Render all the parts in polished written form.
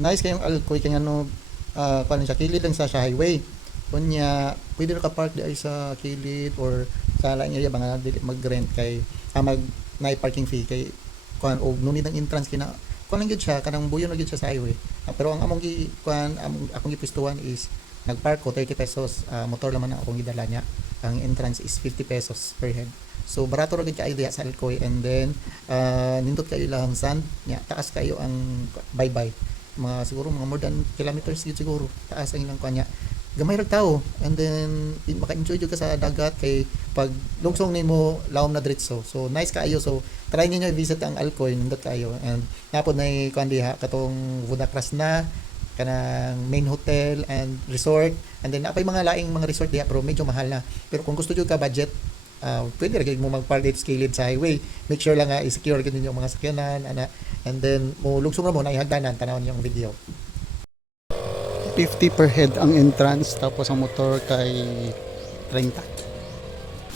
nice kayong Alcoy kaya no kuan siya kilid lang sa highway. Kunya pwede ra ka park di ay sa kilid or sa laing area ba nga dili mag-rent kay mag na parking fee kay kuan og nunit ang entrance kina kuan lang gyud siya kanang buyon na gyud siya sa highway. Pero ang among gi kuan akong gipistuhan is nagpark ko 30 pesos, motor naman ang akong gidala niya. Ang entrance is 50 pesos per head. So barato ra gyud kay diha sa Alcoy, and then nindot kayo ilang sand nya taas kayo ang bye-bye mga siguro mga more than kilometers gyud siguro taas ang ilang kuan nya gamay ra tao, and then maka-enjoy jud ka sa dagat kay pag lungsong nimo lawom na diretso, so nice kaayo. So try ninyo i-visit ang Alcoy, nindot kaayo, and napod na kuan diha katong Vodacras na kanang main hotel and resort, and then apay mga laing mga resort diha pero medyo mahal na. Pero kung gusto jud ka budget, pwede rin mo mag-park dito skilled sa highway. Make sure lang nga i-secure gid ninyo ang mga sakyanan ana, and then mo lugsong ra mo na ihagdanan tanawon niyo ang video. 50 per head ang entrance, tapos ang motor kay 30.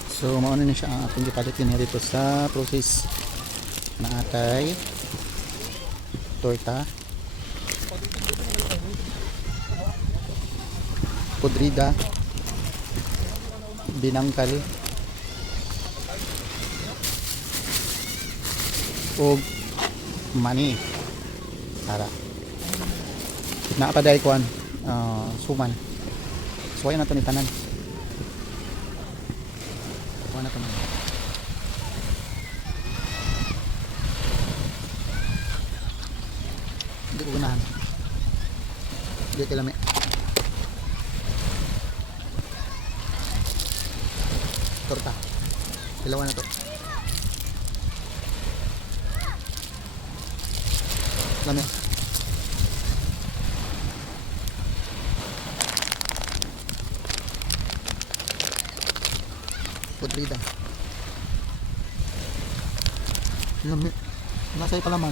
So mauna na siya ang atong gipalit din dito sa process na atay torta, podrida, binangkal o mani para nakapaday kuan suman. So ayan na ito ni tanan. Kuha na ito man. Hindi ko ganahan. Hindi ko lami. Torta. Ilawan na ito. Lami. Podrida. Lami. Nasa'y palaman.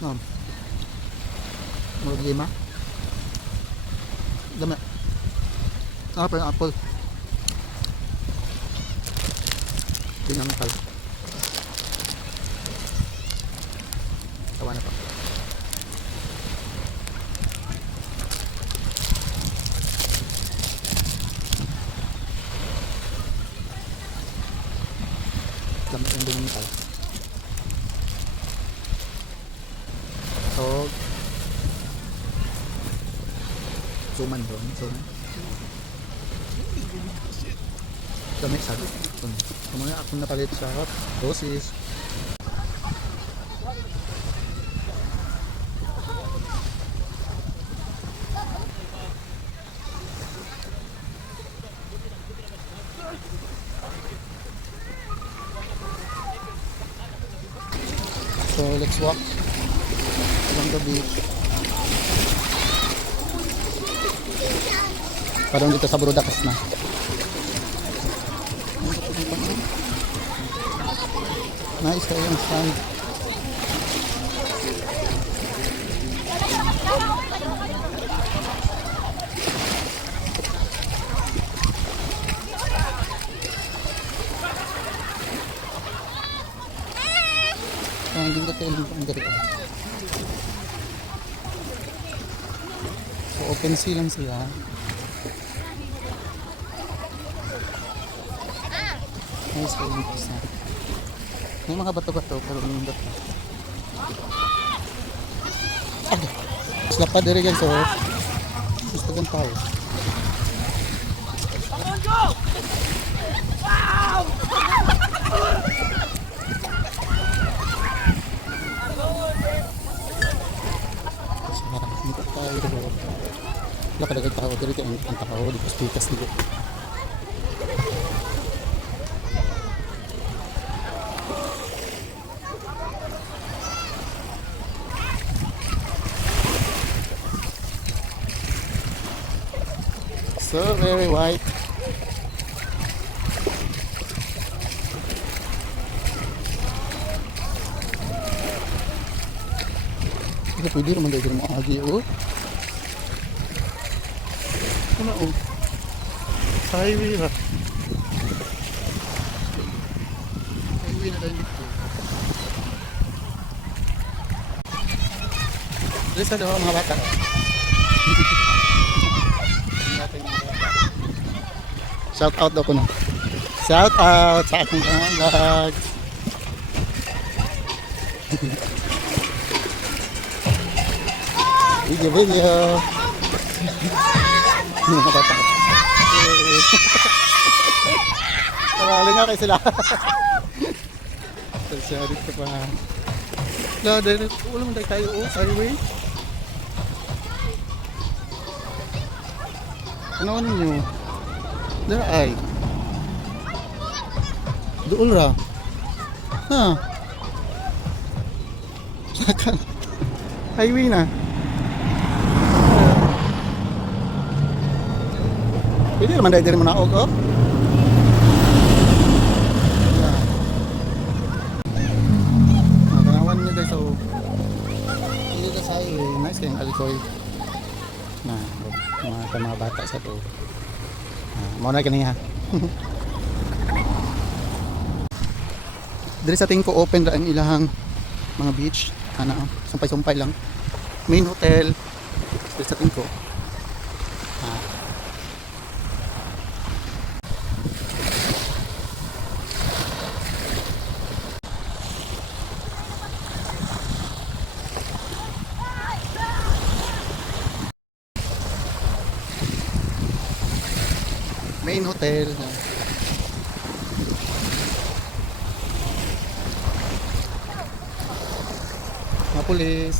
No. Murag lima. Lami. Apa yung apple? Binangkal. Tawa na pa. Lami yung binangkal. So, suman doon. Suman. Dami sabi. Kumaya akong napalit sa dosis. So let's walk along the beach. Parang dito sa Brudakas na. Nice kayo yung sand. Hindi ko tayo ang ganito. So open sea lang sila. Nice kayo yung sand. May mga bato-bato pero nindot na. Mas lapad rin yan, so gusto kong tao. So dito tayo rin. Wala ka naging tao dito ang tao dito sa pikas dito. So very white. Ito pwede naman dahil mo agi o. Ano o? Highway na. Highway na dahil dito. Dito sa daw mga bata. Shout out daw ko na. Shout out sa ating mga vlog. Video. Mga bata. Parali nga kayo sila. Sorry ka pa. La, dahil ulam dahil tayo highway. Ano ninyo? Dara ay. Duol ra. Ha. Saka. Highway na. Pwede naman dahil mo naog, oh. Nakarawan niyo guys, so hindi ka sa highway. Nice kayong alikoy. Na, mga bata sa to. Muna kaniya. Diri sa tingin ko open ra ang ilahang mga beach. Ano, sumpay-sumpay lang. Main hotel. Diri sa tingin ko. Main hotel. Mga pulis.